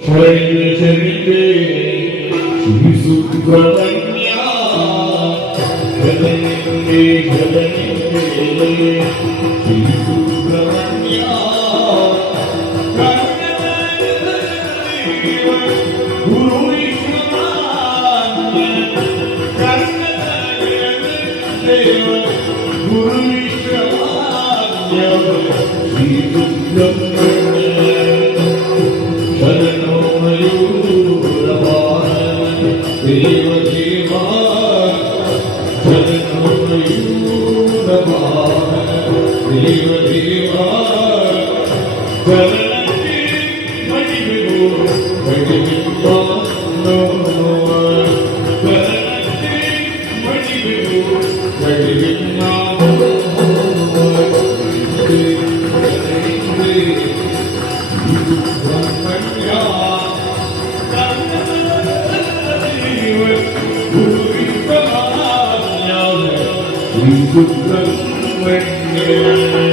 ಶರಣೆ ಸುಬ್ರಹ್ಮಣ್ಯ ಜಗನ್ನೇ ಜಗನ್ನೇ ಸುಬ್ರಹ್ಮಣ್ಯ ಗುರು ಗುರು ವಿಶ್ವಮಾನ್ಯ ಶ್ರೀ ಸುಬ್ರಹ್ಮಣ್ಯ ಶರಣೋ ಮಯೂರವಾಹನ ದೇವ ದೇವಾ ಶರಣೋ ಮಯೂರವಾಹನ ದೇವ ದೇವಾ ಶರಣಕ್ಕೆ ಮಡಿವೆವು ಮಡಿವಿಲ್ಲ ಶರಣಕ್ಕೆ ಮಡಿವೆವು ಮಡಿವಿಲ್ಲ Subrahmanya